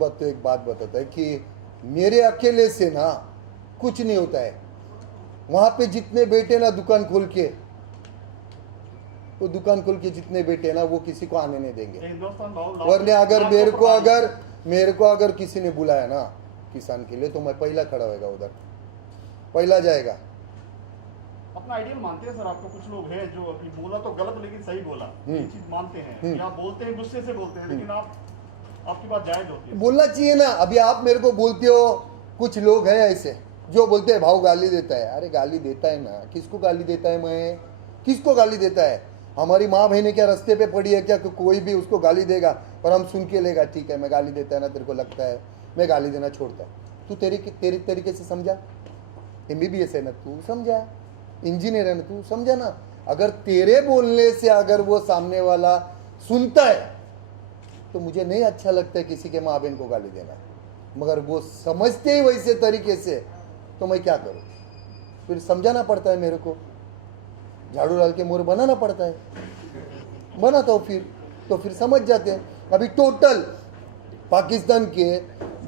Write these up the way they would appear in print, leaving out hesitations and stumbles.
बात तो एक बात बताता है कि मेरे अकेले से ना कुछ नहीं होता है। वहां पे जितने बैठे ना दुकान खोल के, वो दुकान खोल के जितने बैठे ना वो किसी को आने नहीं देंगे। वरना अगर मेरे को अगर किसी ने बुलाया ना किसान के लिए तो मैं पहला खड़ा होगा, उधर पहला जाएगा। अपना आइडियल मानते हैं सर आपको? कुछ लोग हैं जो अभी बोला तो गलत लेकिन सही बोला, ये चीज मानते हैं या बोलते हैं गुस्से से बोलते हैं, लेकिन आपकी बात जायज होती है। बोलना चाहिए ना। अभी आप मेरे को बोलते हो, कुछ लोग हैं ऐसे जो बोलते हैं भाव गाली देता है। अरे गाली देता है ना, किसको गाली देता है? मैं किसको गाली देता है? हमारी माँ बहनें क्या रास्ते पे पड़ी है क्या कि कोई भी उसको गाली देगा और हम सुन के लेगा? ठीक है, मैं गाली देता है ना, तेरे को लगता है मैं गाली देना छोड़ता है। तू तेरी तरीके से समझा। MBBS है ना, तू समझा। इंजीनियर है ना, तू समझा ना। अगर तेरे बोलने से अगर वो सामने वाला सुनता है तो मुझे नहीं अच्छा लगता है किसी के माँ बहन को गाली देना, मगर वो समझते ही वैसे तरीके से तो मैं क्या करूँ? फिर समझाना पड़ता है मेरे को, झाड़ू डाल के मोर बनाना पड़ता है। बनाता हूँ फिर समझ जाते हैं। अभी टोटल पाकिस्तान के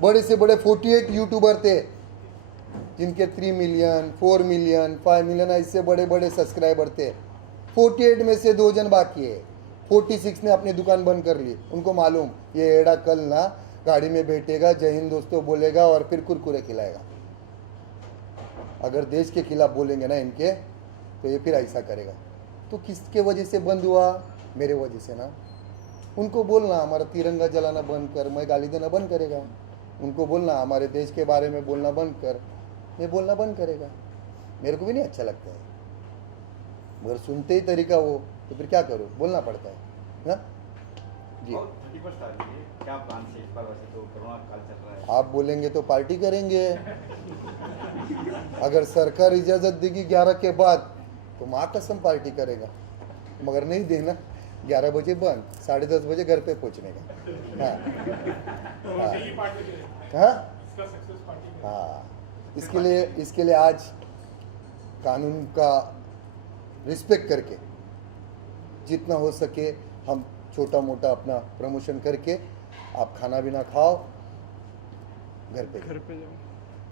बड़े से बड़े 48 यूट्यूबर थे जिनके 3 मिलियन 4 मिलियन 5 मिलियन ऐसे बड़े बड़े सब्सक्राइबर थे। 48 में से 2 जन बाकी है। 46 ने अपनी दुकान बंद कर ली। उनको मालूम ये एड़ा कल ना गाड़ी में बैठेगा, जय हिंद दोस्तों बोलेगा और फिर कुरकुरे खिलाएगा। अगर देश के खिलाफ बोलेंगे ना इनके तो ये फिर ऐसा करेगा। तो किसके वजह से बंद हुआ? मेरे वजह से ना। उनको बोलना हमारा तिरंगा जलाना बंद कर, मैं गाली देना बंद करेगा। उनको बोलना हमारे देश के बारे में बोलना बंद कर, मैं बोलना बंद करेगा। मेरे को भी नहीं अच्छा लगता है, मगर सुनते ही तरीका वो, तो फिर क्या करूँ? बोलना पड़ता है ना जी। क्या प्लान है इस बार? वैसे तो कोरोना काल चल रहा है, आप बोलेंगे तो पार्टी करेंगे। अगर सरकार इजाजत देगी 11 के बाद तो माँ कसम पार्टी करेगा, मगर नहीं देना 11 बजे बंद, 10:30 बजे घर पे पहुंचने का। हाँ, इसके लिए आज कानून का रिस्पेक्ट करके जितना हो सके हम छोटा मोटा अपना प्रमोशन करके आप खाना भी ना खाओ, घर पे जाओ।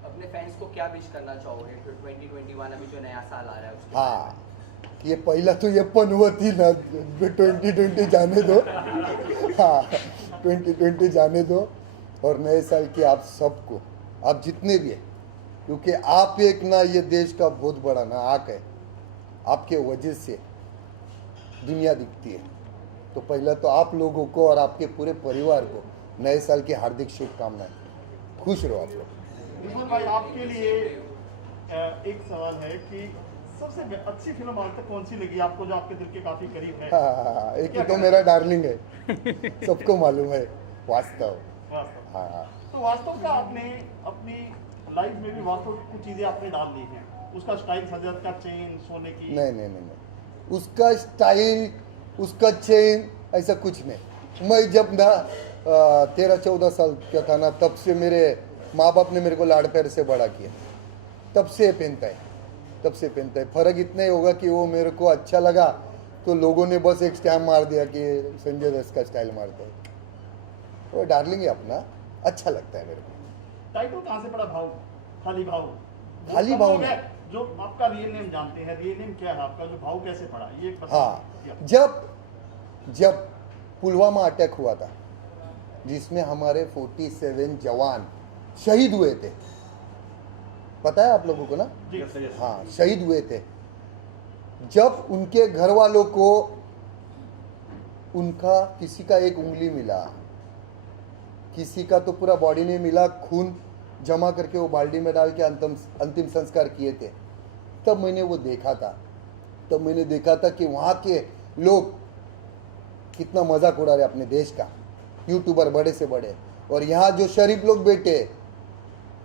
अपने फैंस को क्या विश करना चाहोगे फिर 2021 अभी जो नया साल आ रहा है उसके? हाँ, ये पहला तो ये पनवत ही ना 2020 जाने दो। हाँ, 2020 जाने दो और नए साल की आप सबको, आप जितने भी हैं, क्योंकि आप एक ना ये देश का बहुत बड़ा ना आंख है, आपके वजह से दुनिया दिखती है। तो पहला तो आप लोगों को और आपके पूरे परिवार को नए साल की हार्दिक शुभकामनाएं। खुश रहो आप लोग। रिजवान भाई, आपके लिए एक सवाल है कि सबसे अच्छी फिल्म आज तक कौन सी लगी आपको, जो आपके दिल के काफी करीब है? हाँ, एक ही तो मेरा डार्लिंग है, सबको मालूम है, वास्तव। हाँ, तो वास्तव का आपने अपनी लाइफ में भी वास्तव की कुछ चीजें आपने डाल दी हैं। उसका स्टाइल, सजत का चेन, सोने की? नहीं, उसका स्टाइल, उसका चेन ऐसा कुछ नहीं। मैं जब ना 13-14 साल का था ना, तब से मेरे माँ बाप ने मेरे को लाड़ प्यार से बड़ा किया, तब से पहनता है। फर्क इतना ही होगा कि वो मेरे को अच्छा लगा तो लोगों ने बस एक स्टैम्प मार दिया कि संजय दत्त का स्टाइल मारता है। वो डार्लिंग है अपना, अच्छा लगता है मेरे को। टाइटल कहाँ से पड़ा? भाव, खाली भाव? खाली भाव में जो आपका रियल नेम जानते हैं, रियल नेम क्या है आपका? जो भाव कैसे पड़ा ये एक बता। हाँ, जब पुलवामा अटैक हुआ था जिसमें हमारे 47 जवान शहीद हुए थे, पता है आप लोगों को ना? हाँ, शहीद हुए थे। जब उनके घर वालों को उनका किसी का एक उंगली मिला, किसी का तो पूरा बॉडी नहीं मिला, खून जमा करके वो बाल्टी में डाल के अंतिम संस्कार किए थे, तब मैंने वो देखा था। तब मैंने देखा था कि वहाँ के लोग कितना मजाक उड़ा रहे अपने देश का, यूट्यूबर बड़े से बड़े, और यहाँ जो शरीफ लोग बैठे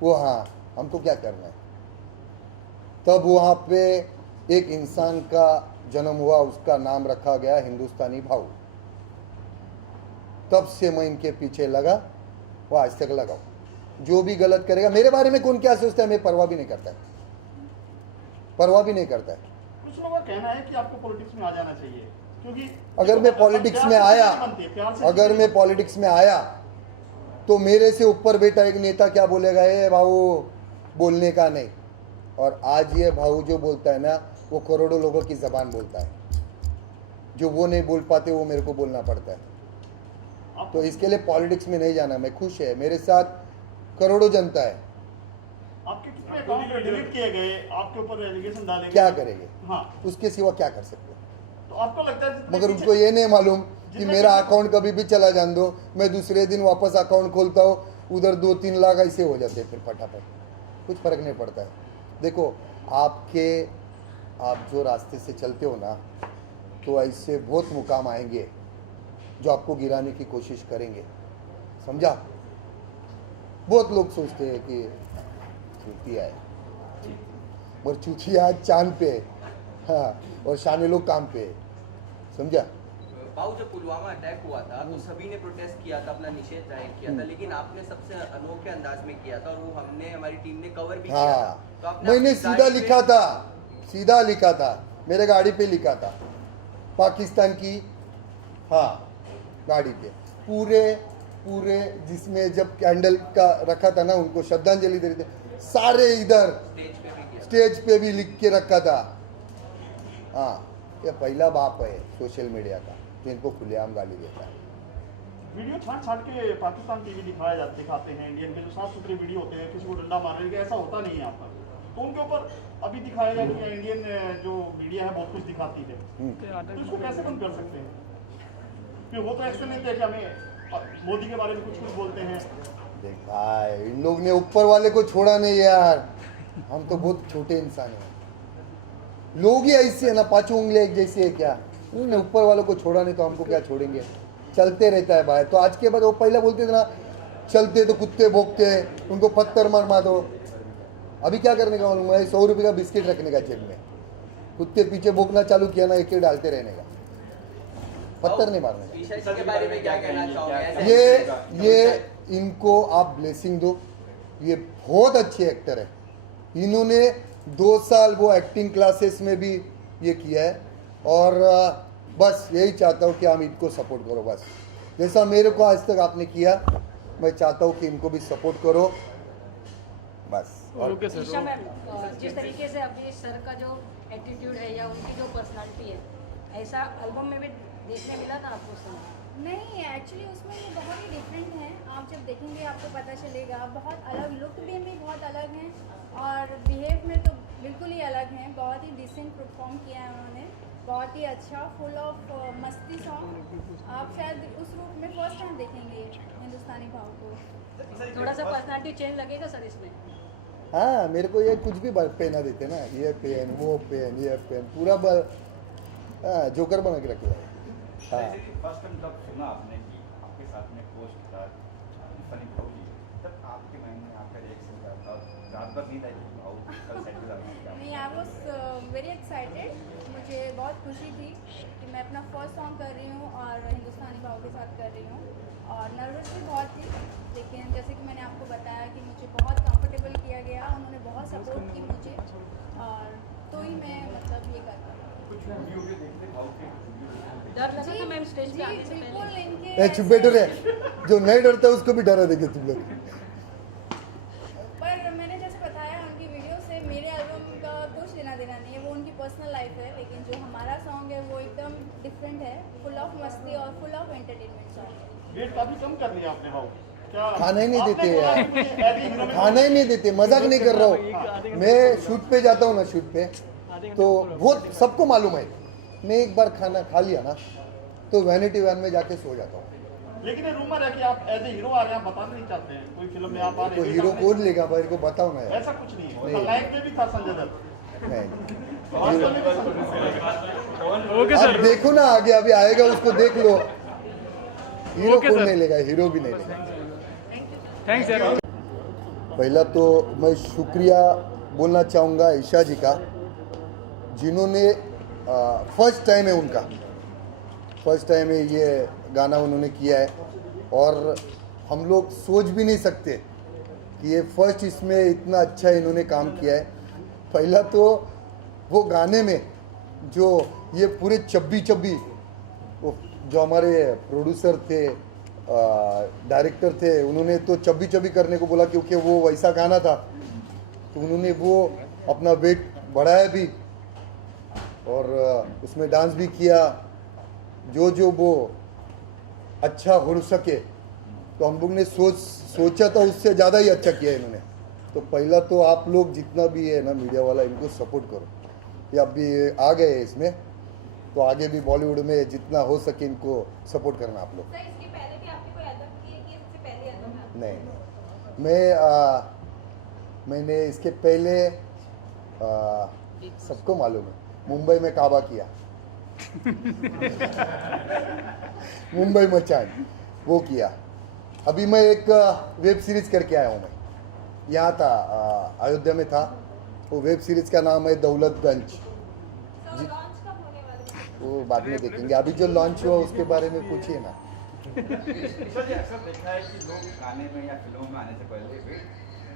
वो, हाँ हमको क्या करना है। तब वहाँ पे एक इंसान का जन्म हुआ, उसका नाम रखा गया हिंदुस्तानी भाऊ। तब से मैं इनके पीछे लगा, वो आज तक लगाओ। जो भी गलत करेगा, मेरे बारे में कौन क्या सोचता है मैं परवाह भी नहीं करता है, परवाह भी नहीं करता है। कुछ लोगों का कहना है कि आपको पॉलिटिक्स में आ जाना चाहिए, क्योंकि अगर मैं पॉलिटिक्स में आया तो मेरे से ऊपर बैठा एक नेता क्या बोलेगा, ये भाऊ बोलने का नहीं। और आज ये भाऊ जो बोलता है ना, वो करोड़ों लोगों की ज़बान बोलता है। जो वो नहीं बोल पाते वो मेरे को बोलना पड़ता है। तो इसके लिए पॉलिटिक्स में नहीं जाना। मैं खुश है, मेरे साथ करोड़ों जनता है। आपके कितने अकाउंट डिलीट किए गए, आपके ऊपर एलिगेशन डाले गए, क्या करेंगे? हाँ, उसके सिवा क्या कर सकते हैं? तो आपको लगता है जितने मगर पीछे- उनको ये नहीं मालूम कि जितने मेरा पीछे- अकाउंट कभी भी चला जान दो, मैं दूसरे दिन वापस अकाउंट खोलता हूँ, उधर 2-3 लाख ऐसे हो जाते हैं, फिर फटाफट कुछ फर्क नहीं पड़ता है। देखो आप जो रास्ते से चलते हो ना, तो ऐसे बहुत मुकाम आएंगे जो आपको गिराने की कोशिश करेंगे, समझा? बहुत लोग सोचते हैं कि चूतिया है, और चूतिया आज चांद पे है, हाँ, और शाने लोग काम पे है, समझा? बाबू जब पुलवामा अटैक हुआ था तो सभी ने प्रोटेस्ट किया था, अपना निषेध जाहिर किया था, लेकिन आपने सबसे अनोखे अंदाज में किया था और वो हमारी टीम ने कवर भी किया था। हाँ, तो आपने मैंने अपनी सीधा गाड़ी पे- लिखा था, मेरे गाड़ी पे लिखा था, पाकिस्तान की, हाँ, गाड़ी पे पूरे जिसमें जब कैंडल का रखा था ना, उनको श्रद्धांजलि दे रहे थे, सारे इधर स्टेज पे भी किया। स्टेज पे भी लिख के रखा था। हाँ, ये पहला बाप है सोशल मीडिया का जो इनको खुलेआम गाली देता है। वीडियो छाट के पाकिस्तान टीवी दिखाते हैं, इंडियन के जो साफ सुथरे वीडियो होते हैं, किसी को डंडा मारने के, ऐसा होता नहीं है यहाँ पर। तो उनके ऊपर अभी दिखाया गया कि इंडियन जो मीडिया है बहुत कुछ दिखाती है, तो इसको कैसे बंद कर सकते हैं? फिर वो तो एक्शन लेते हैं कि हमें मोदी के बारे में कुछ बोलते हैं। देख भाई, इन लोग ने ऊपर वाले को छोड़ा नहीं यार, हम तो बहुत छोटे इंसान हैं। लोग ही ऐसे है ना, पांचों उंगलियां एक जैसी है क्या? उन्होंने ऊपर वालों को छोड़ा नहीं तो हमको क्या छोड़ेंगे? चलते रहता है भाई। तो आज के बाद वो पहले बोलते थे ना, चलते तो कुत्ते भोंकते, उनको पत्थर मार दो। अभी क्या करने का मालूम है? 100 रुपये का बिस्किट रखने का जेब में, कुत्ते पीछे भोंकना चालू किया ना, एक डालते रहने का, पत्थर नहीं मारने का। ईशा जी के बारे में क्या कहना चाहोगे? ये इनको आप ब्लेसिंग दो, ये बहुत अच्छे एक्टर है। इन्होंने 2 साल वो एक्टिंग क्लासेस में भी ये किया है, और बस यही चाहता हूँ कि हम इनको सपोर्ट करो। बस जैसा मेरे को आज तक आपने किया, मैं चाहता हूँ कि इनको भी सपोर्ट करो, बस। और ईशा मैम, जिस तरीके से अभी सर का जो एटीट्यूड है या उनकी जो पर्सनालिटी है, ऐसा एल्बम में भी देखने मिला था आपको सर? नहीं, एक्चुअली उसमें ये बहुत ही डिफरेंट है। आप जब देखेंगे आपको पता चलेगा, बहुत अलग लुक भी बहुत अलग हैं और बिहेव में तो बिल्कुल ही अलग हैं। बहुत ही डिसेंट परफॉर्म किया है उन्होंने, बहुत ही अच्छा, फुल ऑफ मस्ती सॉन्ग। आप शायद उस रूप में फर्स्ट टाइम देखेंगे हिंदुस्तानी भाव को। थोड़ा सा पर्सनालिटी चेंज लगेगा सर इसमें? हाँ, मेरे को ये कुछ भी पहना देते ना, ये पेन वो पेन ये पेन, पूरा हाँ, जोकर बना के रखे। हाँ, फर्स्ट टाइम जब सुना आपने कि आपके साथ में पोस्ट था फनी भाव की, तब आपके माइंड में आपका रिएक्शन क्या था? रात भर नींद आई थी भाव कल सेट हो जाएगा? नहीं, आई वॉज वेरी एक्साइटेड। मुझे बहुत खुशी थी कि मैं अपना फर्स्ट सॉन्ग कर रही हूँ और हिंदुस्तानी भाव के साथ कर रही हूँ, और नर्वस भी बहुत थी, लेकिन जैसे कि मैंने आपको बताया कि मुझे बहुत कंफर्टेबल किया गया, उन्होंने बहुत सपोर्ट की मुझे, और तो ही मैं मतलब ये कर पाई। कुछ वीडियो भी देखते भाव के डर लगा था मैम स्टेज पे आने से बिल्कुल पहले? इनके चुप बैठो रे, जो नहीं डरता उसको भी डरा देंगे तुम लोग। पर मैंने जैसे बताया, उनकी वीडियो से मेरे एल्बम का कुछ लेना देना नहीं है, वो उनकी पर्सनल लाइफ है, लेकिन जो हमारा सॉन्ग है वो एकदम डिफरेंट है, फुल ऑफ मस्ती और फुल ऑफ एंटरटेनमेंट सॉन्ग है। वेट काफी कम कर लिया आपने भाव, क्या खाना ही नहीं आपने देते बोला यार। कि मुझे ऐसे हीरो में- खाना ही नहीं देते, मजाक नहीं कर रहा हूँ। मैं शूट पे जाता हूँ ना, शूट पे तो बहुत सबको मालूम है, मैं एक बार खाना खा लिया ना तो वैनिटी वैन में जाके सो जाता हूँ। लेकिन ये रूमर है कि आप एज ए हीरो आ रहे हैं, आप बताना नहीं चाहते हैं कोई फिल्म में आप आ रहे तो हैं, हीरो आपने- कौन लेगा भाई को बताओ ना यार। ऐसा कुछ नहीं है, नहीं। लाइक में भी था संजय दत्त, नहीं, वास्तव में भी संजय ओके अब सर, देखो ना आगे अभी आएगा उसको देख लो। हीरो ओके कौन सर। नहीं लेगा, हीरो भी नहीं लेगा। Thanks sir. पहला तो मैं शुक्रिया बोलना चाहूँगा ईशा जी का, जिन्होंने फर्स्ट टाइम है उनका, फर्स्ट टाइम है ये गाना उन्होंने किया है, और हम लोग सोच भी नहीं सकते कि ये फर्स्ट इसमें इतना अच्छा इन्होंने काम किया है। पहला तो वो गाने में जो ये पूरे चब्बी वो जो हमारे प्रोड्यूसर थे डायरेक्टर थे, उन्होंने तो चब्बी चब्बी करने को बोला क्योंकि वो वैसा गाना था, तो उन्होंने वो अपना वेट बढ़ाया भी और उसमें डांस भी किया जो वो अच्छा हो सके। तो हम लोग ने सोचा था उससे ज़्यादा ही अच्छा किया इन्होंने। तो पहला तो आप लोग जितना भी है ना मीडिया वाला, इनको सपोर्ट करो। ये अभी आ गए हैं इसमें, तो आगे भी बॉलीवुड में जितना हो सके इनको सपोर्ट करना आप लोग। सर इसके पहले भी आपने कोई एल्बम की है कि सबसे पहली एल्बम है? नहीं, मैंने इसके पहले सबको मालूम है, मुंबई में काबा किया मुंबई मचान वो किया। अभी मैं एक वेब सीरीज करके आया हूँ। मैं यहाँ था, अयोध्या में था। वो वेब सीरीज का नाम है दौलतगंज। तो लॉन्च कब होने वाला है? वो बाद में देखेंगे, अभी जो लॉन्च हुआ उसके बारे में पूछिए ना। सर जी अक्सर देखा है कि लोग गाने में या फिल्मों में आने से पहले वेट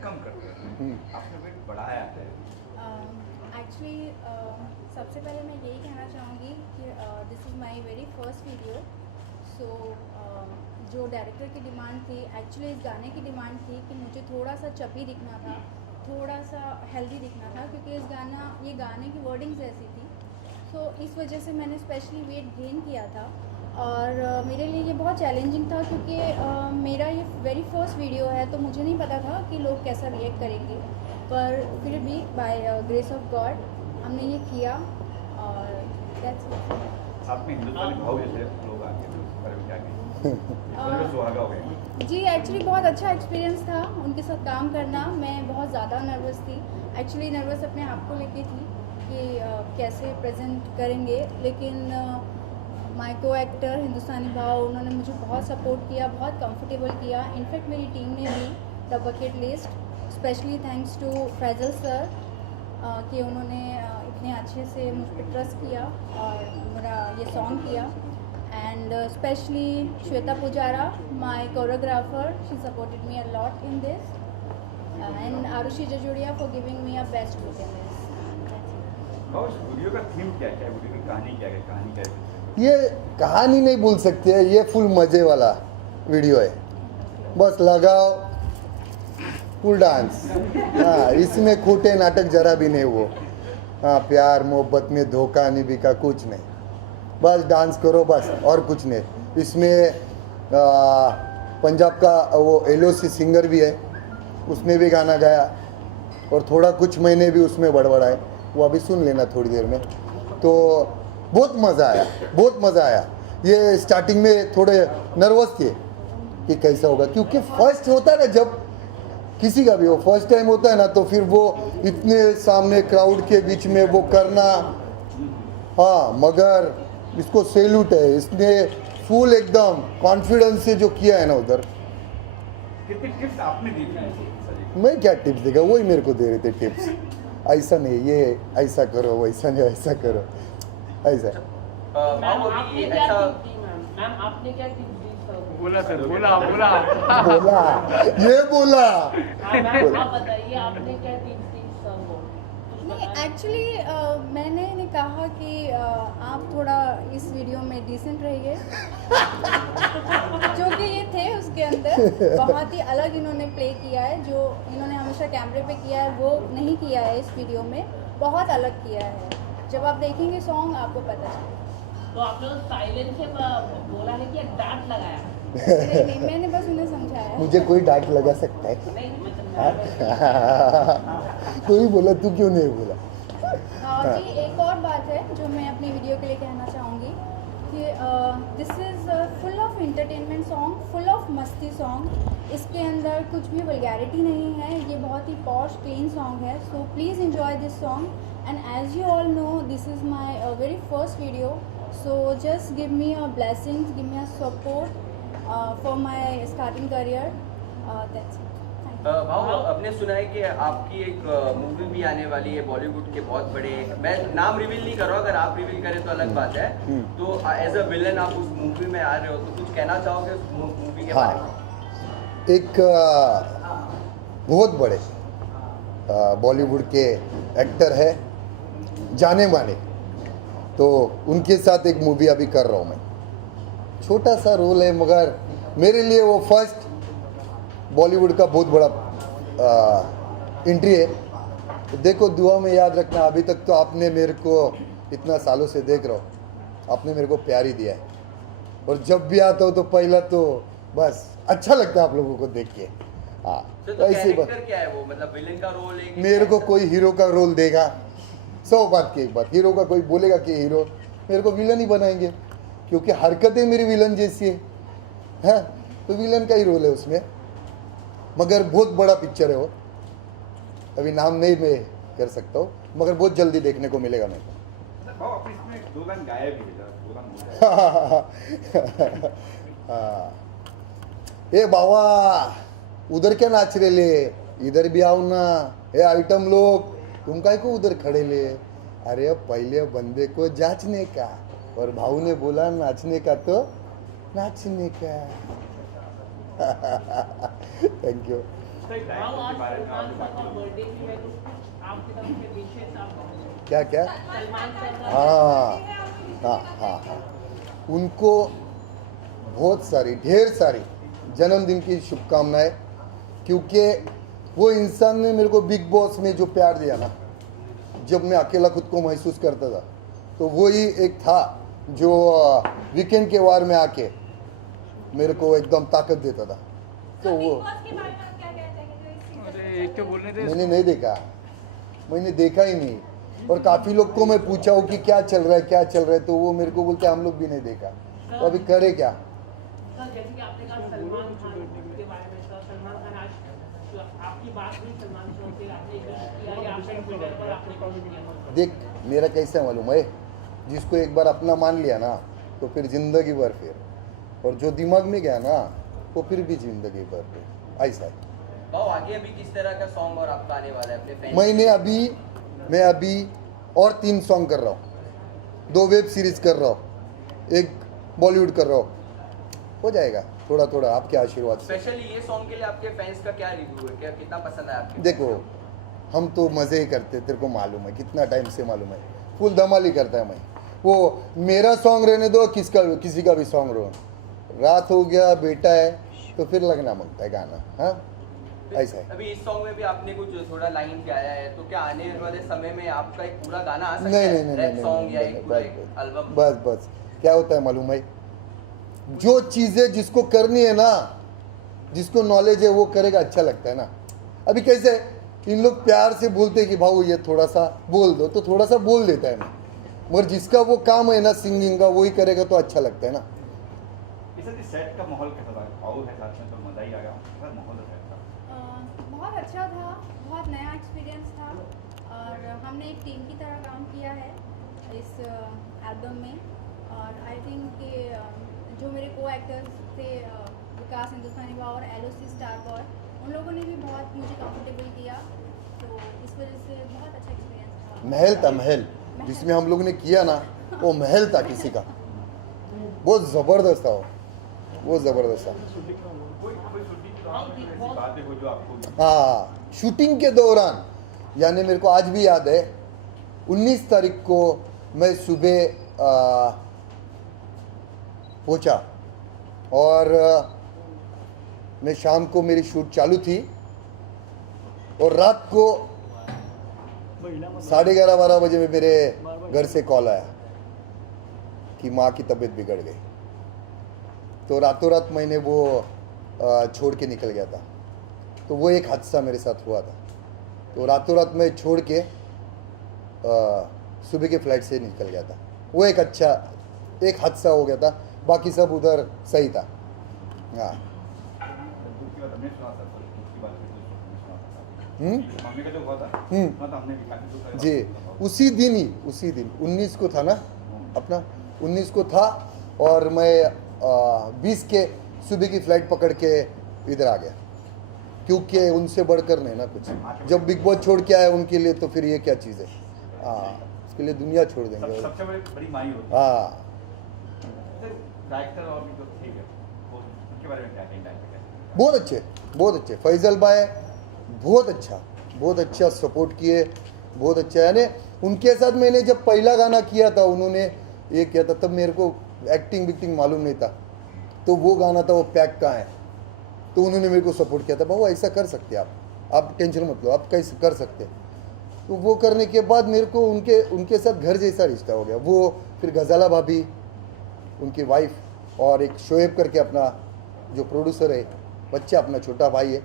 कम करते हैं, आपने वेट बढ़ाया है। एक्चुअली सबसे पहले मैं यही कहना चाहूँगी कि this is my very first video. So जो डायरेक्टर की डिमांड थी, एक्चुअली इस गाने की डिमांड थी कि मुझे थोड़ा सा चपी दिखना था, थोड़ा सा हेल्दी दिखना था, क्योंकि ये गाने की वर्डिंग्स ऐसी थी। सो इस वजह से मैंने स्पेशली वेट गेन किया था। और मेरे लिए ये बहुत चैलेंजिंग था, क्योंकि मेरा ये वेरी फर्स्ट वीडियो है, तो मुझे नहीं पता था कि लोग कैसा रिएक्ट करेंगे। पर फिर भी बाय ग्रेस ऑफ गॉड हमने ये किया और that's it. साथ में हिंदुस्तानी भाव जैसे लोग आके पर क्या कहें सुहागा हो गए। जी एक्चुअली बहुत अच्छा एक्सपीरियंस था उनके साथ काम करना। मैं बहुत ज़्यादा नर्वस थी, एक्चुअली नर्वस अपने आप को लेके थी कि कैसे प्रेजेंट करेंगे। लेकिन माय को एक्टर हिंदुस्तानी भाव, उन्होंने मुझे बहुत सपोर्ट किया, बहुत कंफर्टेबल किया। इनफैक्ट मेरी टीम ने भी the bucket list, specially thanks to Faisal sir कि उन्होंने इतने अच्छे से मुझ पर ट्रस्ट किया और मेरा ये सॉन्ग किया। And specially Shweta Pujara, my choreographer, she supported me a lot in this, and Arushi Jajudiya for giving me a best look in this. और वीडियो का थीम क्या है, वीडियो की कहानी क्या है, कहानी क्या है? ये कहानी नहीं बोल सकते हैं, ये फुल मज़े वाला वीडियो है। बस लगाओ, फुल डांस। हाँ, इसमें खोटे नाटक जरा भी नहीं। वो हाँ, प्यार मोहब्बत में धोखा नहीं बिका, कुछ नहीं। बस डांस करो बस, और कुछ नहीं। इसमें पंजाब का वो LOC सिंगर भी है, उसने भी गाना गाया और थोड़ा कुछ मैंने भी उसमें बड़बड़ाए, वो अभी सुन लेना थोड़ी देर में। तो बहुत मज़ा आया, बहुत मज़ा आया। ये स्टार्टिंग में थोड़े नर्वस थे कि कैसा होगा, क्योंकि फर्स्ट होता है ना, जब किसी का भी वो फर्स्ट टाइम होता है ना, तो फिर वो इतने सामने क्राउड के बीच में वो करना। हाँ, मगर इसको सैल्यूट है, इसने फुल एकदम कॉन्फिडेंस से जो किया है ना उधर। कितनी टिप्स आपने दी थी? मैं क्या टिप्स देगा, वही मेरे को दे रहे थे टिप्स। ऐसा नहीं, ये ऐसा करो, वैसा नहीं, ऐसा करो, ऐसा। भाव अभी ऐसा मैम आपने क्या टिप्स दी सर? बोला सर, बोला बोला, ये बोला। मैम आप बताइए आपने क्या टिप्स दी सर को? नहीं एक्चुअली मैंने इन्हें कहा कि आप थोड़ा इस वीडियो में डिसेंट रहिए जो कि ये थे उसके अंदर बहुत ही अलग इन्होंने प्ले किया है। जो इन्होंने हमेशा कैमरे पे किया है वो नहीं किया है इस वीडियो में, बहुत अलग किया है। जब आप देखेंगे सॉन्ग आपको पता चलेगा। तो आपने साइलेंस से बोला है कि डांट लगाया? नहीं, मैंने बस उन्हें समझाया। मुझे कोई डांट लगा सकता है? नहीं मतलब कोई बोला, तू क्यों नहीं बोला? जी एक और बात है जो मैं अपनी वीडियो के लिए कहना चाहूँगी कि this is full of entertainment song, full of मस्ती सॉन्ग। इसके अंदर कुछ भी वल्गैरिटी नहीं है, ये बहुत ही पॉश क्लीन सॉन्ग है। So please enjoy this song and as you all know this is my very first video, so just give me a blessings, give me a support for my starting career. That's it. भाव आपने सुना है कि आपकी एक movie भी आने वाली है बॉलीवुड के बहुत बड़े, मैं नाम रिवील नहीं कर रहा हूँ, अगर आप रिवील करें तो अलग बात है। तो एज अ विलन आप उस मूवी में आ रहे हो, तो कुछ कहना चाहोगे उस मूवी के बारे में? एक बहुत बड़े बॉलीवुड के एक्टर है, जाने माने, तो उनके साथ एक मूवी अभी कर रहा हूँ मैं। छोटा सा रोल है, मगर मेरे लिए वो फर्स्ट बॉलीवुड का बहुत बड़ा एंट्री है। तो देखो, दुआ में याद रखना, अभी तक तो आपने मेरे को इतना सालों से देख रहा हो, आपने मेरे को प्यार ही दिया है, और जब भी आता हो तो पहला तो बस अच्छा लगता है आप लोगों को देख के। हाँ, तो ऐसी बात। कैरेक्टर क्या है वो, मतलब विलेन का रोल है कि मेरे को क्या? कोई हीरो का रोल देगा, 100 बात की एक बात, हीरो का कोई बोलेगा कि हीरो, मेरे को विलन ही बनाएंगे, क्योंकि हरकतें मेरी विलन जैसी है, हाँ, तो विलन का ही रोल है उसमें। मगर बहुत बड़ा पिक्चर है वो, अभी नाम नहीं मैं कर सकता हूँ, मगर बहुत जल्दी देखने को मिलेगा मेरे को। भाव अपने इसमें 2 लाइन गाया भी है, जरा 2 लाइन हो जाए। हाँ। ए बाबा, उधर क्या नाच रहे ले, इधर भी आओ ना। ए आइटम लोग, तुम काय को उधर खड़े ले? अरे पहले बंदे को जांचने का, और भाऊ ने बोला नाचने का तो नाचने का। Thank you. भाव आज सलमान सर का बर्थडे भी है, तो कुछ आपकी तरफ से विशेष आप क्या क्या? सलमान सर का हाँ, उनको बहुत सारी, ढेर सारी जन्मदिन की शुभकामनाएं, क्योंकि वो इंसान ने मेरे को बिग बॉस में जो प्यार दिया ना, जब मैं अकेला खुद को महसूस करता था, तो वो ही एक था जो वीकेंड के वार में आके मेरे को एकदम ताकत देता था। तो वो अरे एक तो बोलने थे मैंने नहीं देखा, मैंने देखा ही नहीं, और काफ़ी लोग को मैं पूछा हूँ कि क्या चल रहा है, क्या चल रहा है, तो वो मेरे को बोलते हम लोग भी नहीं देखा, तो अभी करे क्या। सर जैसे कि आपने कहा सलमान खान के बारे में, सर सलमान खान आज आपकी बात हुई सलमान खान से, आपने किया या आपने ट्विटर पर आपने कमेंट किया? देख, मेरा कैसा मालूम है, जिसको एक बार अपना मान लिया ना, तो फिर जिंदगी भर फिर, और जो दिमाग में गया ना, वो फिर भी जिंदगी भर फिर, ऐसा है। भाव आगे अभी किस तरह का सॉन्ग और आपका आने वाला है अपने फैंस? मैं अभी और 3 सॉन्ग कर रहा हूँ, 2 वेब सीरीज कर रहा हूँ, 1 बॉलीवुड कर रहा हूँ, हो जाएगा थोड़ा थोड़ा आपके आशीर्वाद से। स्पेशली ये सॉन्ग के लिए आपके फैंस का क्या रिव्यू है, क्या कितना पसंद है आपको? देखो, हम तो मज़े ही करते, तेरे को मालूम है, कितना टाइम से मालूम है, फुल धमाल ही करता है मैं। वो मेरा सॉन्ग रहने दो, किसी का भी सॉन्ग रहो, रात हो गया, बेटा है, तो फिर लगना मांगता है गाना। हाँ, ऐसा है। अभी इस सॉन्ग में भी आपने कुछ थोड़ा लाइन गाया है, तो क्या आने वाले समय में आपका एक पूरा गाना आ सकता नहीं है? नहीं नहीं रैप नहीं, सॉन्ग या नहीं, एक पूरा नहीं, एक एल्बम? बस क्या होता है मालूम है, जो चीज़ें जिसको करनी है ना, जिसको नॉलेज है, वो करेगा, अच्छा लगता है ना। अभी कैसे इन लोग प्यार से बोलते हैं कि भाऊ ये थोड़ा सा बोल दो, तो थोड़ा सा बोल देता है ना, मगर जिसका वो काम है ना सिंगिंग का, वही करेगा तो अच्छा लगता है ना। इस सेट का माहौल कैसा था? भाव है साथ में तो मजा ही आ गया, कैसा माहौल है सेट का? बहुत अच्छा था, बहुत नया एक्सपीरियंस था, और हमने एक टीम की तरह काम किया है इस एल्बम में। और आई थिंक कि जो मेरे को एक्टर्स थे, विकास हिंदुस्तानी भाव और एलओसी स्टार बॉय, उन लोगों ने भी बहुत मुझे कंफर्टेबल किया, तो इस वजह से बहुत अच्छा एक्सपीरियंस था। महल था, महल जिसमें हम लोग ने किया ना, वो महल था किसी का, बहुत ज़बरदस्त था वो, बहुत ज़बरदस्त था। कोई शूटिंग के दौरान ऐसी बातें हो जो आपको? हाँ, शूटिंग के दौरान, यानी मेरे को आज भी याद है, 19 तारीख को मैं सुबह पहुंचा, और मैं शाम को मेरी शूट चालू थी, और रात को 11:30-12 बजे में मेरे घर से कॉल आया कि माँ की तबीयत बिगड़ गई। तो रातों रात मैंने वो छोड़ के निकल गया था, तो वो एक हादसा मेरे साथ हुआ था। तो रातों रात मैं छोड़ के सुबह के फ्लाइट से निकल गया था, वो एक अच्छा एक हादसा हो गया था, बाकी सब उधर सही था। हाँ, दूसरी बात हमने सुना था, दूसरी बात मम्मी का जो हुआ था, मतलब हमने भी काफी दुख है। जी, उसी दिन 19 को था ना, अपना 19 को था, और मैं 20 के सुबह की फ्लाइट पकड़ के इधर आ गया, क्योंकि उनसे बढ़कर नहीं ना कुछ। जब बिग बॉस छोड़ के आए उनके लिए, तो फिर ये क्या चीज़ है। हाँ, उसके लिए दुनिया छोड़ देंगे। सबसे बड़ी माई होती है। हाँ, डायरेक्टर और भी जो ठीक है, वो उनके बारे में क्या कहेंगे? डायरेक्टर बहुत अच्छे फैजल भाई, बहुत अच्छा सपोर्ट किए, बहुत अच्छा। यानी उनके साथ मैंने जब पहला गाना किया था, उन्होंने ये किया था, तब मेरे को एक्टिंग विक्टिंग मालूम नहीं था, तो वो गाना था वो पैक कहाँ है, तो उन्होंने मेरे को सपोर्ट किया था, बाबू ऐसा कर सकते आप टेंशन मत लो, आप कैसे कर सकते। तो वो करने के बाद मेरे को उनके साथ घर जैसा रिश्ता हो गया। वो फिर गजाला भाभी, उनकी वाइफ, और एक शोएब करके अपना जो प्रोड्यूसर है, बच्चा अपना छोटा भाई है,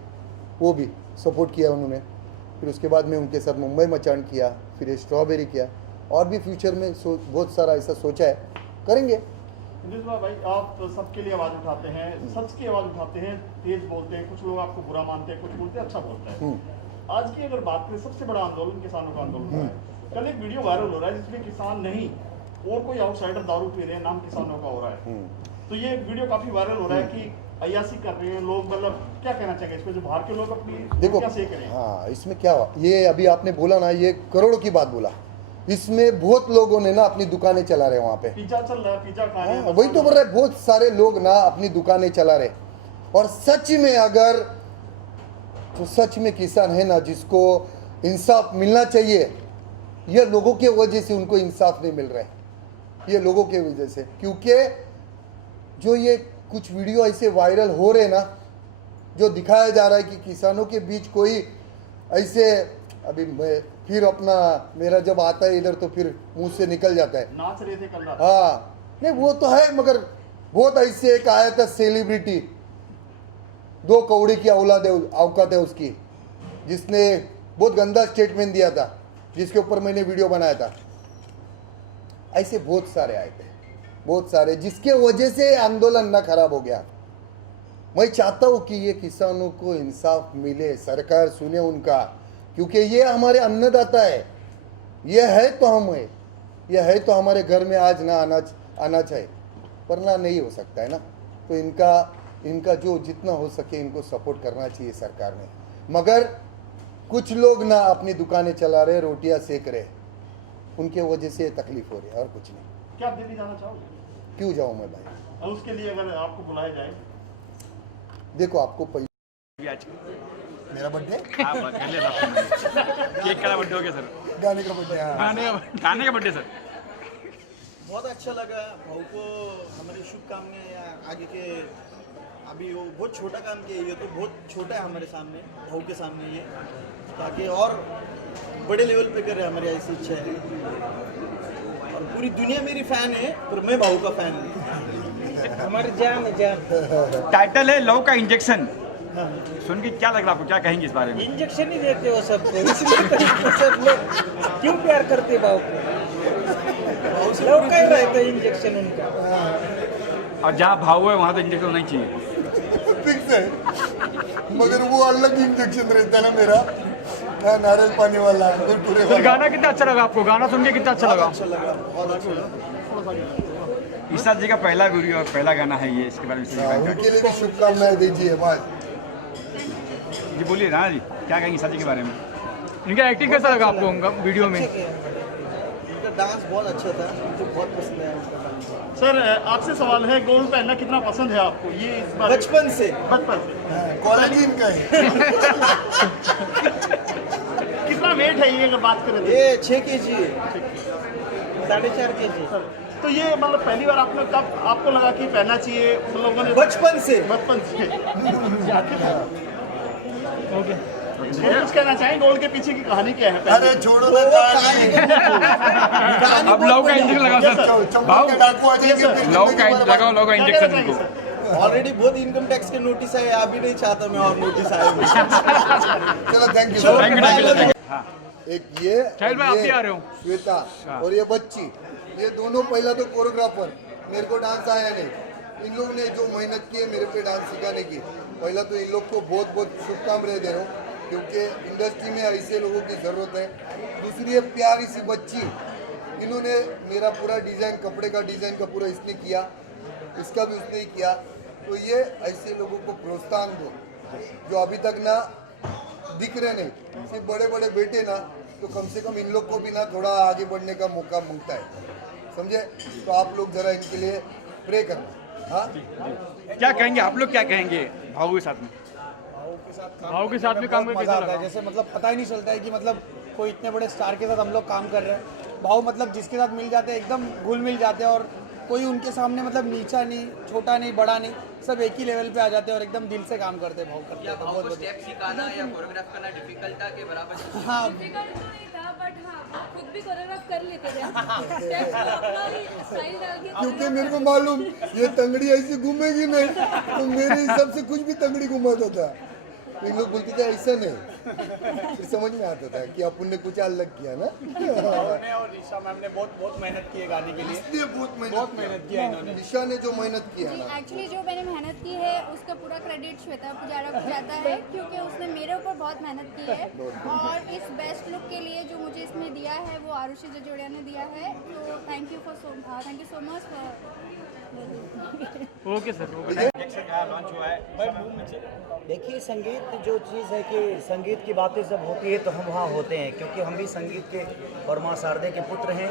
वो भी सपोर्ट किया उन्होंने। फिर उसके बाद में उनके साथ मुंबई मचान किया, फिर ये स्ट्रॉबेरी किया, और भी फ्यूचर में बहुत सारा ऐसा सोचा है, करेंगे। भाई आप सबके लिए आवाज उठाते हैं, सच की आवाज उठाते हैं, तेज बोलते हैं, कुछ लोग आपको बुरा मानते हैं, कुछ बोलते हैं अच्छा बोलते हैं। आज की अगर बात करें, सबसे बड़ा आंदोलन किसानों का आंदोलन है। कल एक वीडियो वायरल हो रहा है जिसमें किसान नहीं और कोई आउटसाइडर दारू पी रहे हैं, नाम किसानों का हो रहा है। तो ये वीडियो काफी वायरल हो रहा है कि अयासी कर रहे हैं लोग, मतलब क्या कहना चाहेंगे इसमें, जो बाहर के लोग अपनी देखो क्या सेक रहे हैं? हाँ, इसमें क्या हुआ, ये अभी आपने बोला ना, ये करोड़ों की बात बोला। इसमें बहुत लोगों ने ना अपनी दुकानें चला रहे वहाँ पे, पिज्जा चल रहा है, पिज्जा खा रहे हैं, वही तो बोल रहे, बहुत सारे लोग ना अपनी दुकानें चला रहे। और सच में अगर तो सच में किसान है ना जिसको इंसाफ मिलना चाहिए, ये लोगों के वजह से उनको इंसाफ नहीं मिल रहा है, ये लोगों के वजह से। क्योंकि जो ये कुछ वीडियो ऐसे वायरल हो रहे ना, जो दिखाया जा रहा है कि किसानों के बीच कोई ऐसे, अभी फिर अपना मेरा जब आता है इधर तो फिर मुंह से निकल जाता है, नाच रहे थे कल रात। हाँ नहीं वो तो है, मगर बहुत ऐसे एक आया था सेलिब्रिटी, 2 कौड़ी की औकात है उसकी, जिसने बहुत गंदा स्टेटमेंट दिया था, जिसके ऊपर मैंने वीडियो बनाया था। ऐसे बहुत सारे आए थे, बहुत सारे, जिसके वजह से आंदोलन ना खराब हो गया। मैं चाहता हूँ कि ये किसानों को इंसाफ मिले, सरकार सुने उनका, क्योंकि ये हमारे अन्नदाता है, ये है तो हम है, ये है तो हमारे घर में आज ना अनाज है, वरना नहीं हो सकता है ना। तो इनका जो जितना हो सके इनको सपोर्ट करना चाहिए सरकार ने। मगर कुछ लोग ना अपनी दुकानें चला रहे, रोटियां सेक रहे, उनके वजह से तकलीफ हो रही है और कुछ नहीं। क्या आप दिल्ली जाना चाहोगे? क्यों जाऊँ मैं भाई, और उसके लिए अगर आपको बुलाया जाए? देखो आपको मेरा बर्थडे केक का बर्थडे हो गया सर, गाने का बर्थडे, गाने का बर्थडे सर। बहुत अच्छा लगा भाऊ को, हमारी शुभकामनाएं आगे के। अभी वो बहुत छोटा काम किया, ये तो बहुत छोटा है हमारे सामने, भाऊ के सामने ये, ताकि और बड़े लेवल पे करे, हमारी ऐसी इच्छा है। और पूरी दुनिया मेरी फैन है, पर मैं भाऊ का फैन हूँ। हमारे जान टाइटल है लव का इंजेक्शन, सुन के क्या लग रहा है आपको, क्या कहेंगे इस बारे में? इंजेक्शन ही देते हो सबको, इसलिए तो सब लोग क्यों प्यार करते भाव को, लव का ही रहता है इंजेक्शन उनका। और जहाँ भाव है वहाँ तो इंजेक्शन होना ही चाहिए। फिक्स है, मगर वो अलग इंजेक्शन रहता है ना मेरा, नारियल पानी वाला, पूरे तो गाना कितना अच्छा लगा आपको, गाना सुन के कितना अच्छा लगा? अच्छा लगा, बहुत अच्छा लगा। ईसाद जी का पहला वीडियो और पहला गाना है ये, इसके बारे में उनके लिए भी शुभकामनाएं दीजिए। बात जी बोलिए ना जी, क्या कहेंगे ईसाद जी के बारे में? इनका एक्टिंग कैसा लगा आपको उनका वीडियो में? उनका डांस बहुत अच्छा था, मुझे बहुत पसंद आया उनका डांस। सर आपसे सवाल है, गोल्ड पहनना कितना पसंद है आपको? ये इस बार बचपन से क्वालिटी इनका है। कितना वेट है ये अगर बात करें तो? ये 6 kg है, 4.5 kg। तो ये मतलब पहली बार आपने कब आपको लगा कि पहनना चाहिए? उन लोगों ने बचपन से। ओके, कुछ कहना चाहें, गोल्ड के पीछे की कहानी क्या है? अरे छोड़ो ना, अब लव का इंजेक्शन लगा सर, भाव डाकू आ जाएंगे, लव का लगाओ, लव का इंजेक्शन उनको। ऑलरेडी बहुत इनकम टैक्स के नोटिस आए, अभी नहीं चाहता मैं और नोटिस आए। चलो थैंक यू। Thank you. एक ये शाहिद भाई, आप भी आ रहे हो? श्वेता और ये बच्ची, ये दोनों पहला तो कोरियोग्राफर, मेरे को डांस आया नहीं, इन लोग ने जो मेहनत की है मेरे पे डांस सिखाने की, पहला तो इन लोग को बहुत बहुत शुभकामनाएं दे रहा हूँ, क्योंकि इंडस्ट्री में ऐसे लोगों की ज़रूरत है। दूसरी है प्यारी सी बच्ची, इन्होंने मेरा पूरा डिज़ाइन, कपड़े का डिज़ाइन का पूरा इसने किया, इसका भी उसने ही किया। तो ये ऐसे लोगों को प्रोत्साहन दो जो अभी तक ना दिख रहे नहीं, सिर्फ बड़े बड़े बेटे ना, तो कम से कम इन लोग को भी ना थोड़ा आगे बढ़ने का मौका मिलता है, समझे? तो आप लोग ज़रा इनके लिए प्रे करना। हाँ, क्या कहेंगे आप लोग, क्या कहेंगे भाव के साथ में? भाव के साथ में काम करके मजा आता है, जैसे मतलब पता ही नहीं चलता है कि मतलब कोई इतने बड़े स्टार के साथ हम लोग काम कर रहे हैं। भाव मतलब जिसके साथ मिल जाते हैं एकदम घुल मिल जाते हैं और कोई उनके सामने मतलब नीचा नहीं, छोटा नहीं, बड़ा नहीं, सब एक ही लेवल पे आ जाते हैं और एकदम दिल से काम करते हैं। भाव करते या हैं, भाव बहुत को बढ़िया। स्टेप सिखाना या कोरियोग्राफ करना डिफिकल्ट था के बराबर? हाँ, डिफिकल्ट तो नहीं था, बट हाँ वो खुद भी कोरियोग्राफ कर लेते थे। स्टेप्स को अपना ही स्टाइल डाल के क्योंकि मेरे को मालूम ये तंगड़ी ऐसी घूमेगी नहीं, तो मेरे हिसाब से कुछ भी तंगड़ी घुमाता था। तो इन लोग बोलते थे ऐसा नहीं, फिर समझ में आता था कि अपन ने कुछ अलग किया ना। उन्होंने और ईशा मैम ने बहुत मेहनत की है गाने के लिए। इसलिए बहुत मेहनत किया इन्होंने। ईशा ने जो मेहनत किया जी, ना, एक्चुअली जो मैंने मेहनत की है उसका पूरा क्रेडिट श्वेता पुजारा को जाता है, क्योंकि उसने मेरे ऊपर बहुत मेहनत की है। और इस बेस्ट लुक के लिए जो मुझे इसमें दिया है वो आरुषि जजोड़िया ने दिया है। तो thank you so much for. Okay sir, okay. Launch हुआ है। देखिए, संगीत जो चीज़ है कि संगीत की बातें जब होती है तो हम वहाँ होते हैं, क्योंकि हम भी संगीत के और माँ शारदे के पुत्र हैं,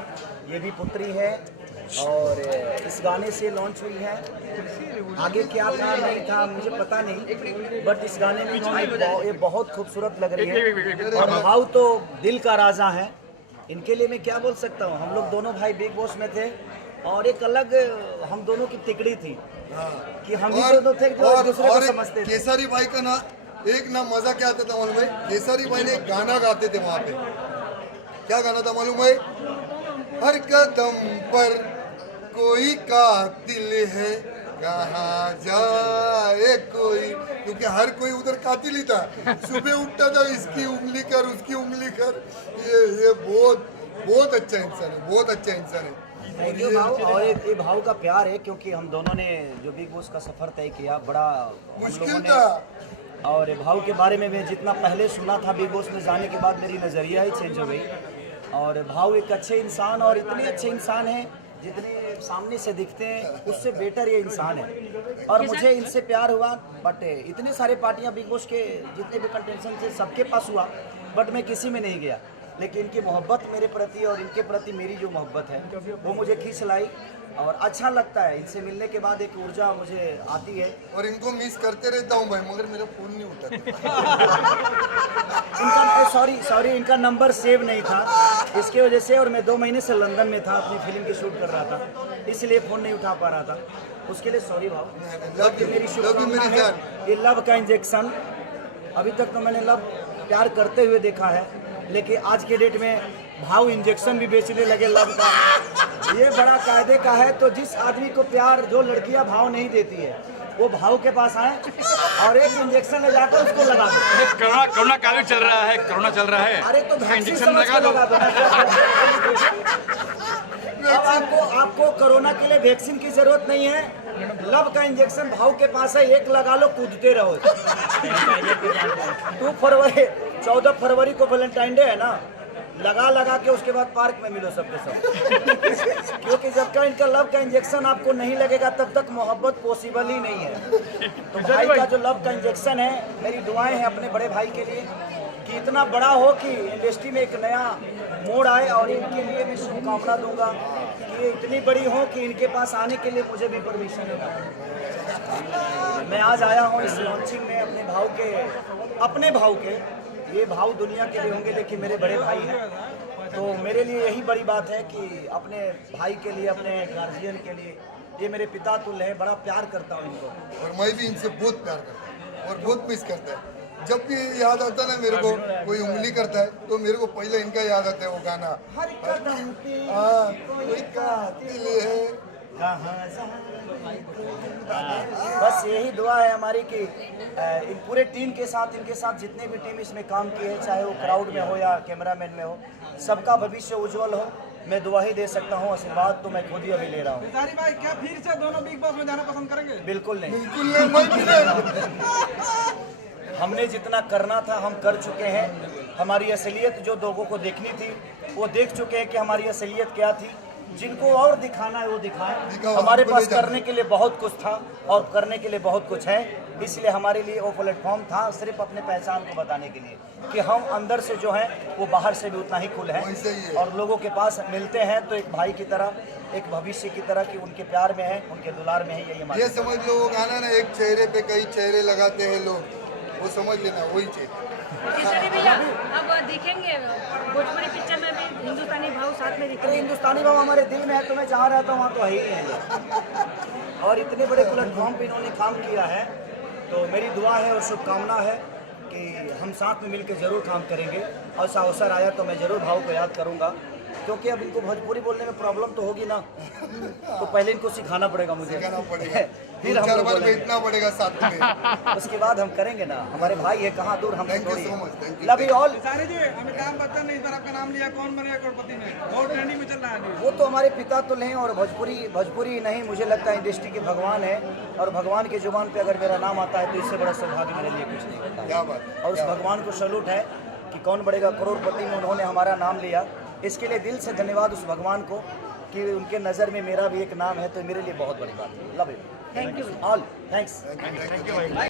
ये भी पुत्री है और इस गाने से लॉन्च हुई है। आगे क्या था नहीं था मुझे पता नहीं, बट इस गाने में ये बहुत खूबसूरत लग रही है और भाव तो दिल का राजा है। इनके लिए मैं क्या बोल सकता हूँ, हम लोग दोनों भाई बिग बॉस में थे और एक अलग हम दोनों की तिकड़ी थी कि हम ही दोनों थे जो एक दूसरे को समझते थे। केसरी भाई का ना एक ना मजा क्या आता था मालूम है, केसरी भाई ने एक गाना गाते थे वहाँ पे। क्या गाना था मालूम है? हर कदम पर कोई कातिल है, कहाँ जाए कोई, क्योंकि हर कोई उधर कातिल ही था। सुबह उठता था, इसकी उंगली कर, उसकी उंगली कर। ये बहुत अच्छा इंसान है, बहुत अच्छा इंसान है। थैंक यू भाव। और ये भाव का प्यार है, क्योंकि हम दोनों ने जो बिग बॉस का सफर तय किया बड़ा मुश्किल था। और भाव के बारे में मैं जितना पहले सुना था, बिग बॉस में जाने के बाद मेरी नज़रिया ही चेंज हो गई। और भाव एक अच्छे इंसान और इतने अच्छे इंसान हैं, जितने सामने से दिखते हैं उससे बेटर ये इंसान है। और मुझे इनसे प्यार हुआ, बट इतने सारे पार्टियां बिग बॉस के जितने भी कंटेस्टेंट थे सबके पास हुआ, बट मैं किसी में नहीं गया। लेकिन इनकी मोहब्बत मेरे प्रति और इनके प्रति मेरी जो मोहब्बत है वो मुझे खींच लाई और अच्छा लगता है। इनसे मिलने के बाद एक ऊर्जा मुझे आती है। और इनको मिस करते रहता हूँ भाई, मगर मेरा फोन नहीं उठाता। इनका सॉरी इनका नंबर सेव नहीं था, इसकी वजह से। और मैं 2 महीने से लंदन में था, अपनी फिल्म की शूट कर रहा था, इसलिए फ़ोन नहीं उठा पा रहा था। उसके लिए सॉरी भाव। लव यू मेरी मेरी शुभकामना है। जान। ये लव का इंजेक्शन, अभी तक तो मैंने लव प्यार करते हुए देखा है, लेकिन आज के डेट में भाव इंजेक्शन भी बेचने लगे लव का। ये बड़ा कायदे का है। तो जिस आदमी को प्यार, जो लड़कियां भाव नहीं देती है, वो भाव के पास आए और एक इंजेक्शन ले जाकर उसको लगा दो। कोरोना काल चल रहा है, कोरोना चल रहा है। अरे तो इंजेक्शन लगा दो। अब आपको कोरोना के लिए वैक्सीन की जरूरत नहीं है, लव का इंजेक्शन भाव के पास है, एक लगा लो, कूदते रहो। 14 फरवरी को वैलेंटाइन डे है ना, लगा के उसके बाद पार्क में मिलो सबके सब। क्योंकि जब तक इनका लव का इंजेक्शन आपको नहीं लगेगा तब तक मोहब्बत पॉसिबल ही नहीं है। तो भाई का जो लव का इंजेक्शन है, मेरी दुआएं हैं अपने बड़े भाई के लिए कि इतना बड़ा हो कि इंडस्ट्री में एक नया मोड़ आए। और इनके लिए भी शुभकामना दूंगा कि ये इतनी बड़ी हो कि इनके पास आने के लिए मुझे भी परमिशन है। मैं आज आया हूँ इस लॉन्चिंग में अपने भाव के। ये भाव दुनिया के लिए होंगे, लेकिन मेरे बड़े भाई हैं। तो मेरे लिए यही बड़ी बात है कि अपने भाई के लिए, अपने गार्जियन के लिए, ये मेरे पिता तुल्य है, बड़ा प्यार करता हूँ इनको। और मैं भी इनसे बहुत प्यार करता हूँ और बहुत मिस करता है। जब भी याद आता ना मेरे को, कोई उंगली करता है तो मेरे को पहले इनका याद आता है वो गाना। हर कदम पे कोई कातिल है, कहाँ जाए। बस यही दुआ है हमारी कि इन पूरे टीम के साथ, इनके साथ जितने भी टीम इसमें काम किए हैं, चाहे वो क्राउड में हो या कैमरामैन में हो, सबका भविष्य उज्जवल हो। मैं दुआ ही दे सकता हूँ, आशीर्वाद तो मैं खुद ही अभी ले रहा हूँ। भाई क्या फिर से दोनों बिग बॉस में जाना पसंद करेंगे? बिल्कुल नहीं। बिल्कुल नहीं। हमने जितना करना था हम कर चुके हैं। हमारी असलियत जो लोगों को देखनी थी वो देख चुके हैं कि हमारी असलियत क्या थी। जिनको और दिखाना है वो दिखाएं। हमारे पास करने के लिए बहुत कुछ था और करने के लिए बहुत कुछ है, इसलिए हमारे लिए वो प्लेटफॉर्म था सिर्फ अपने पहचान को बताने के लिए कि हम अंदर से जो है वो बाहर से भी उतना ही खुल है और लोगों के पास मिलते हैं तो एक भाई की तरह, एक भविष्य की तरह कि उनके प्यार में है, उनके दुलार में है। यही हमारे ये समझ लो वो गाना ना, एक चेहरे पे कई चेहरे लगाते हैं लोग, वो समझ लेना वही चीज। किशोरी भैया अब दिखेंगे भोजपुरी पिक्चर में भी हिंदुस्तानी भाव साथ में में अरे दिखेंगे। हिंदुस्तानी बाबा हमारे दिल में है, तो मैं जहाँ रहता हूँ वहाँ तो है ही है। और इतने बड़े प्लेटफॉर्म पे इन्होंने काम किया है, तो मेरी दुआ है और शुभकामना है कि हम साथ में मिलकर ज़रूर काम करेंगे। और ऐसा अवसर आया तो मैं ज़रूर भाव को याद करूँगा, क्योंकि अब इनको भोजपुरी बोलने में प्रॉब्लम तो होगी ना, तो पहले इनको सिखाना पड़ेगा मुझे, सिखाना पड़ेगा, फिर हम लोग बोलेंगे। बैठना पड़ेगा साथ में। उसके बाद हम करेंगे ना, हमारे भाई है, कहाँ दूर हम Thank you थोड़ी so हैं। much, thank you. Love you all. सारे जी अमिताभ बच्चन ने इस बार आपका नाम लिया, कौन बनेगा करोड़पति में, बहुत ट्रेंडिंग में चल रहा है। वो तो हमारे पिता तो हैं, और भोजपुरी नहीं, मुझे लगता है इंडस्ट्री के भगवान है, और भगवान की जुबान पे अगर मेरा नाम आता है तो इससे बड़ा सौभाग्य मेरे लिए कुछ नहीं होता। क्या बात, और उस भगवान को सैल्यूट है कि कौन बढ़ेगा करोड़पति में उन्होंने हमारा नाम लिया। इसके लिए दिल से धन्यवाद उस भगवान को कि उनके नज़र में मेरा भी एक नाम है, तो मेरे लिए बहुत बड़ी बात है। Love you, thank you. All thanks. Thank you.